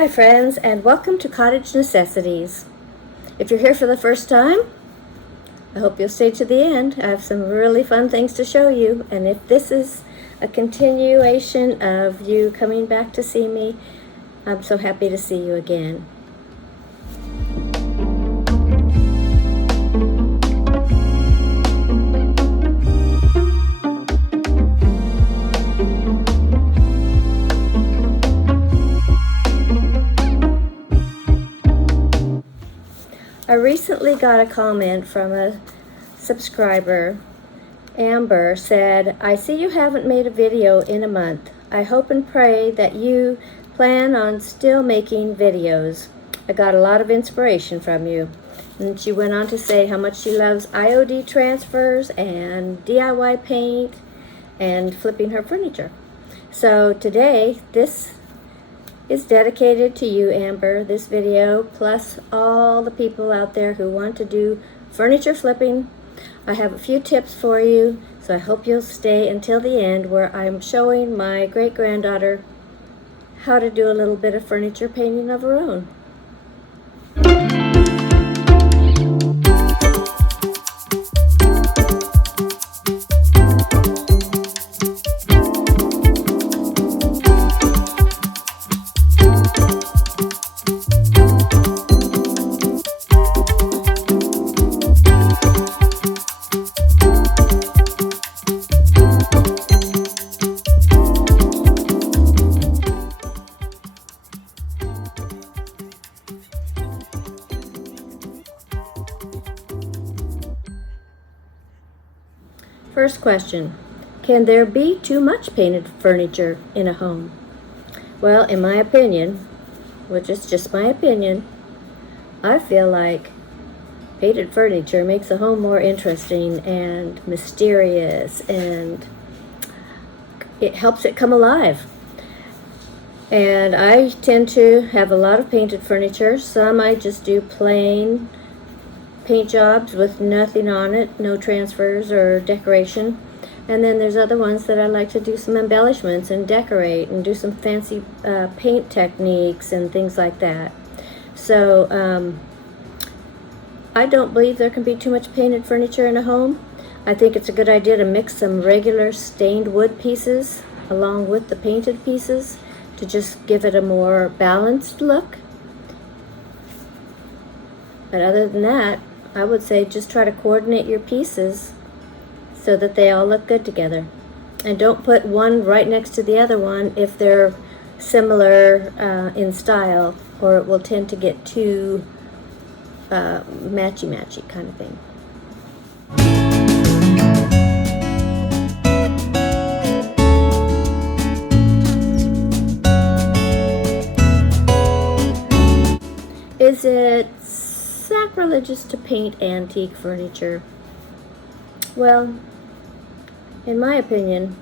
Hi friends, and welcome to Cottage Necessities. If you're here for the first time, I hope you'll stay to the end. I have some really fun things to show you, and if this is a continuation of you coming back to see me, I'm so happy to see you again. I recently got a comment from a subscriber. Amber said, "I see you haven't made a video in a month. I hope and pray that you plan on still making videos. I got a lot of inspiration from you." And she went on to say how much she loves IOD transfers and DIY paint and flipping her furniture. So today, this is dedicated to you, Amber, this video, plus all the people out there who want to do furniture flipping. I have a few tips for you, so I hope you'll stay until the end, where I'm showing my great-granddaughter how to do a little bit of furniture painting of her own. First question, can there be too much painted furniture in a home? Well, in my opinion, which is just my opinion, I feel like painted furniture makes a home more interesting and mysterious, and it helps it come alive. And I tend to have a lot of painted furniture. Some I just do plain paint jobs with nothing on it, no transfers or decoration. And then there's other ones that I like to do some embellishments and decorate and do some fancy paint techniques and things like that. So I don't believe there can be too much painted furniture in a home. I think it's a good idea to mix some regular stained wood pieces along with the painted pieces to just give it a more balanced look. But other than that, I would say just try to coordinate your pieces so that they all look good together. And don't put one right next to the other one if they're similar in style, or it will tend to get too matchy-matchy kind of thing. Is it sacrilegious to paint antique furniture? Well, in my opinion,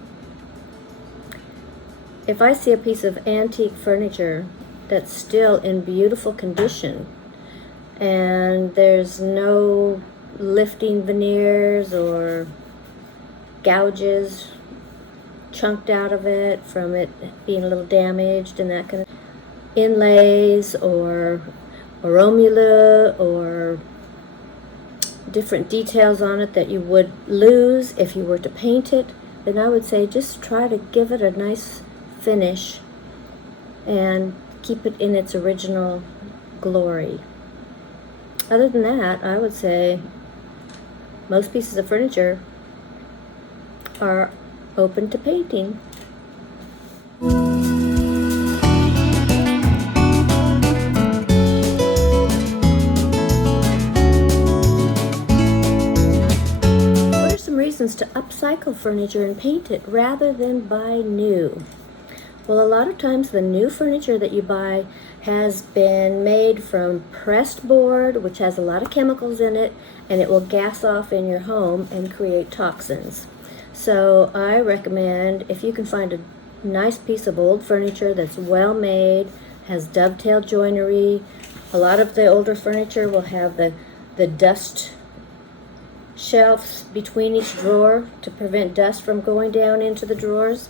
if I see a piece of antique furniture that's still in beautiful condition and there's no lifting veneers or gouges chunked out of it from it being a little damaged and that kind of inlays or romula or different details on it that you would lose if you were to paint it, then I would say just try to give it a nice finish and keep it in its original glory. Other than that, I would say most pieces of furniture are open to painting. Reasons to upcycle furniture and paint it rather than buy new. Well, a lot of times the new furniture that you buy has been made from pressed board, which has a lot of chemicals in it, and it will gas off in your home and create toxins. So I recommend, if you can find a nice piece of old furniture that's well made, has dovetail joinery. A lot of the older furniture will have the dust shelves between each drawer to prevent dust from going down into the drawers.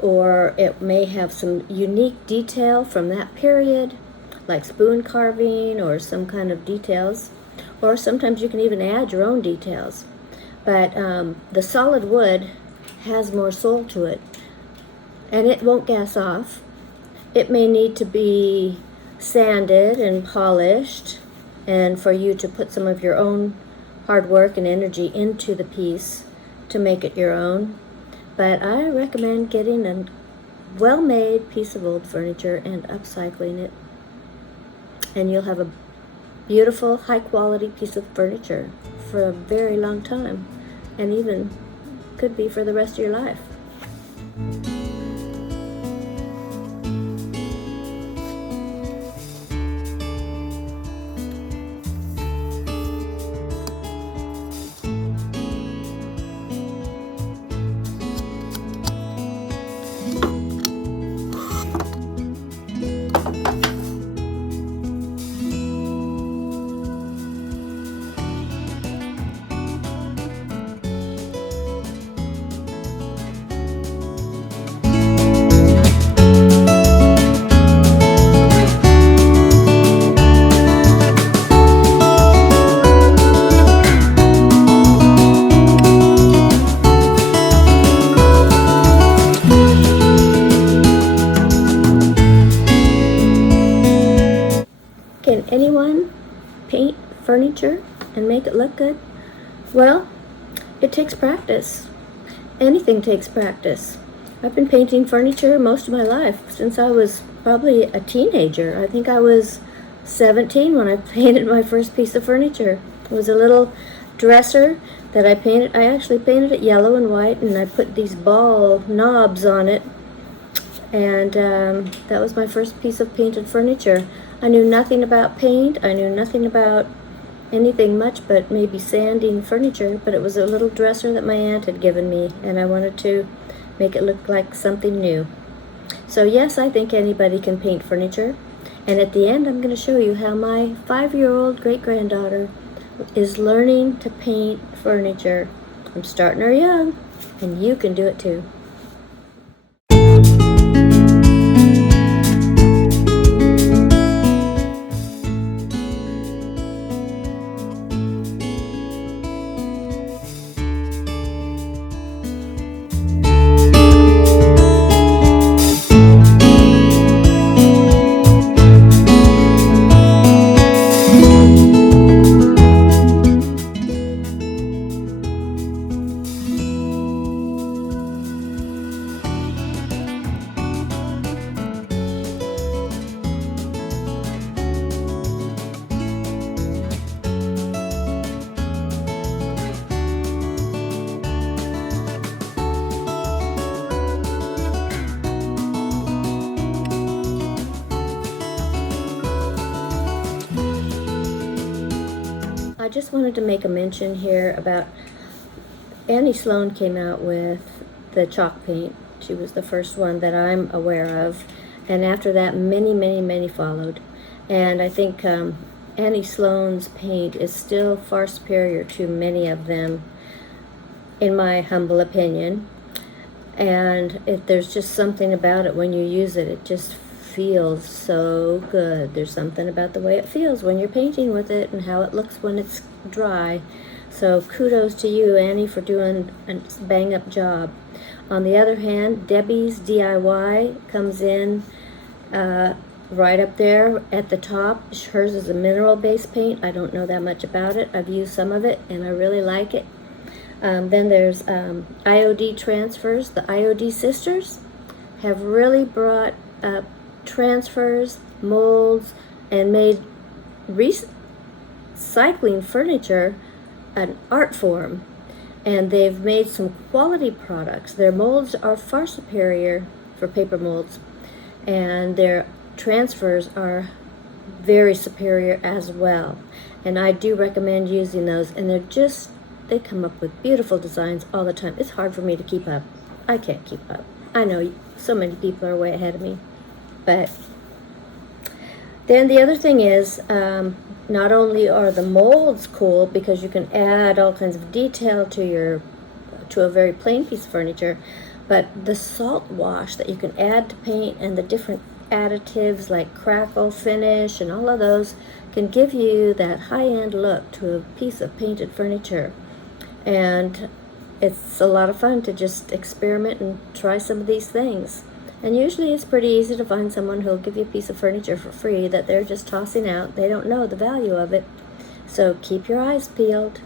or it may have some unique detail from that period, like spoon carving or some kind of details, or sometimes you can even add your own details. But the solid wood has more soul to it, and it won't gas off. It may need to be sanded and polished, and for you to put some of your own hard work and energy into the piece to make it your own. But I recommend getting a well-made piece of old furniture and upcycling it, and you'll have a beautiful, high-quality piece of furniture for a very long time, and even could be for the rest of your life. Can anyone paint furniture and make it look good? Well, it takes practice. Anything takes practice. I've been painting furniture most of my life, since I was probably a teenager. I think I was 17 when I painted my first piece of furniture. It was a little dresser that I painted. I actually painted it yellow and white, and I put these ball knobs on it, and that was my first piece of painted furniture. I knew nothing about paint. I knew nothing about anything much but maybe sanding furniture, but it was a little dresser that my aunt had given me, and I wanted to make it look like something new. So yes, I think anybody can paint furniture, and at the end I'm going to show you how my 5-year-old great-granddaughter is learning to paint furniture. I'm starting her young, and you can do it too. I just wanted to make a mention here about Annie Sloan came out with the chalk paint. She was the first one that I'm aware of, and after that many followed. And I think Annie Sloan's paint is still far superior to many of them, in my humble opinion. And there's just something about it when you use it, it just feels so good. There's something about the way it feels when you're painting with it and how it looks when it's dry. So kudos to you, Annie, for doing a bang-up job. On the other hand, Debbie's DIY comes in right up there at the top. Hers is a mineral-based paint. I don't know that much about it. I've used some of it, and I really like it. Then there's IOD transfers. The IOD sisters have really brought transfers, molds, and made recycling furniture an art form. And they've made some quality products. Their molds are far superior for paper molds, and their transfers are very superior as well. And I do recommend using those, and they come up with beautiful designs all the time. It's hard for me to keep up. I can't keep up. I know so many people are way ahead of me. But then the other thing is, not only are the molds cool because you can add all kinds of detail to a very plain piece of furniture, But the salt wash that you can add to paint and the different additives like crackle finish and all of those can give you that high-end look to a piece of painted furniture. And it's a lot of fun to just experiment and try some of these things. And usually it's pretty easy to find someone who'll give you a piece of furniture for free that they're just tossing out. They don't know the value of it. So keep your eyes peeled.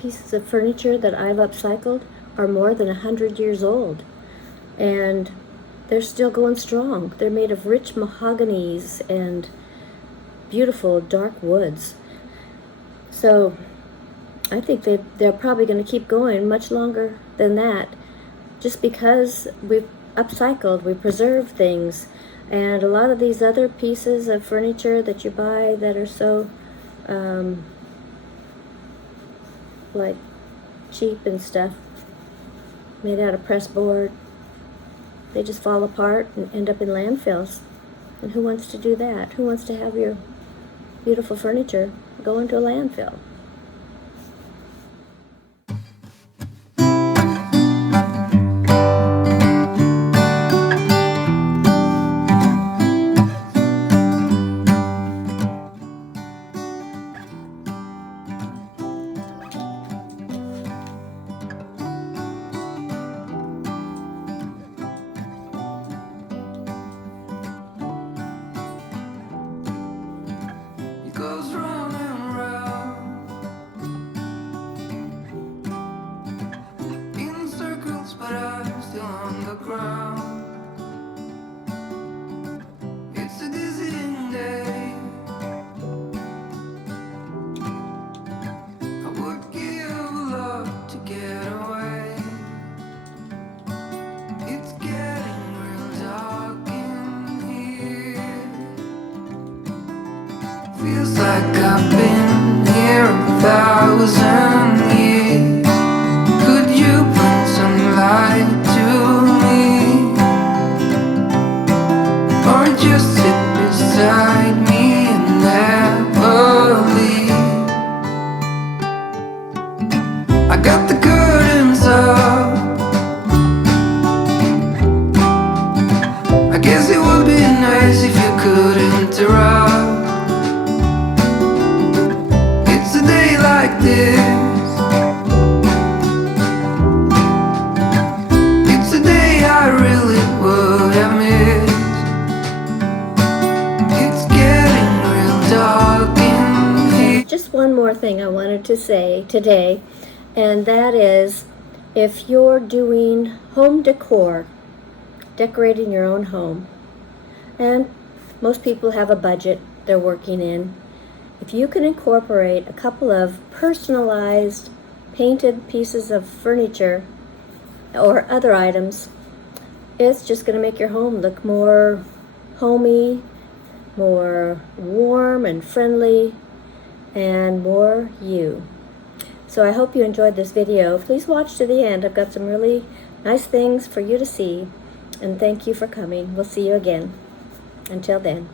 Pieces of furniture that I've upcycled are more than 100 years old, and they're still going strong. They're made of rich mahoganies and beautiful dark woods. So I think they're probably going to keep going much longer than that, just because we've upcycled, we preserve things. And a lot of these other pieces of furniture that you buy that are so like cheap and stuff, made out of pressed board, they just fall apart and end up in landfills. And who wants to do that? Who wants to have your beautiful furniture go into a landfill? Feels like I've been here 1,000 years. Could you bring some light to me? Or just sit beside me and never leave? I got the curtains up. I guess it would be nice if you could interrupt. Like this, it's a day I really would have missed. It's getting real dark in here. Just one more thing I wanted to say today, and that is, if you're doing home decor, decorating your own home, and most people have a budget they're working in, if you can incorporate a couple of personalized painted pieces of furniture or other items, it's just going to make your home look more homey, more warm and friendly, and more you. So I hope you enjoyed this video. Please watch to the end. I've got some really nice things for you to see, and thank you for coming. We'll see you again. Until then.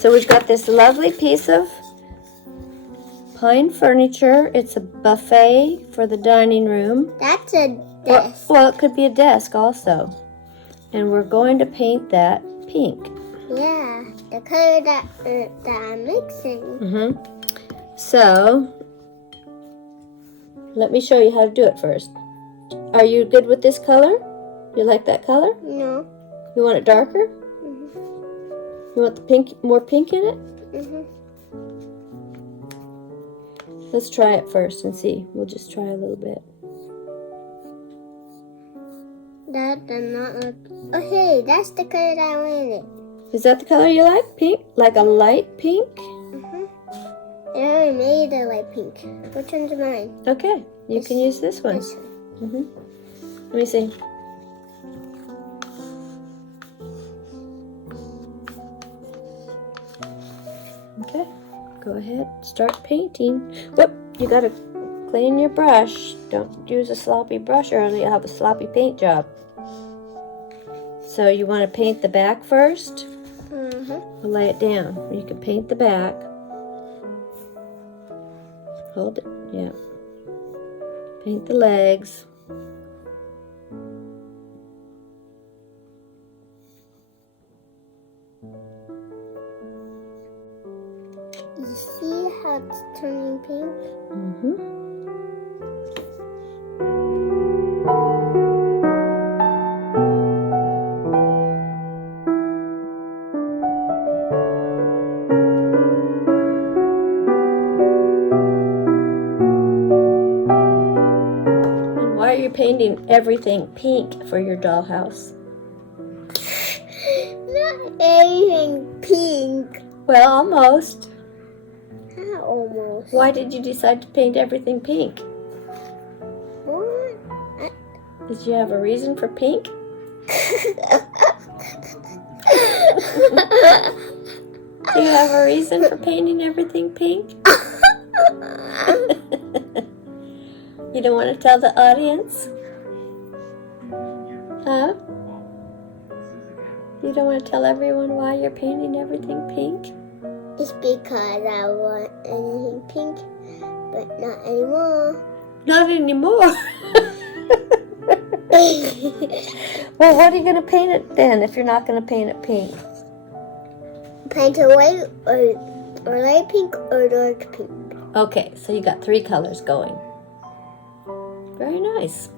So we've got this lovely piece of pine furniture. It's a buffet for the dining room. That's a desk. Well, it could be a desk also. And we're going to paint that pink. Yeah, the color that I'm mixing. So, let me show you how to do it first. Are you good with this color? You like that color? No. You want it darker? You want the pink, more pink in it? Let's try it first and see. We'll just try a little bit. That does not look... Okay, that's the color that I wanted. Is that the color you like? Pink? Like a light pink? I already made a light pink. Which one's mine? Okay, you can use this one. This one. Let me see. Okay, go ahead, start painting. Whoop, you gotta clean your brush. Don't use a sloppy brush or you'll have a sloppy paint job. So you want to paint the back first? We'll lay it down. You can paint the back. Hold it, yeah. Paint the legs. You see how it's turning pink? And why are you painting everything pink for your dollhouse? Not everything pink. Well, almost. Not almost. Why did you decide to paint everything pink? What? Did you have a reason for pink? Do you have a reason for painting everything pink? You don't want to tell the audience? Huh? You don't want to tell everyone why you're painting everything pink? It's because I want anything pink, but not anymore. Not anymore. Well, what are you going to paint it then if you're not going to paint it pink? Paint it white or light pink or dark pink. Okay, so you got 3 colors going. Very nice.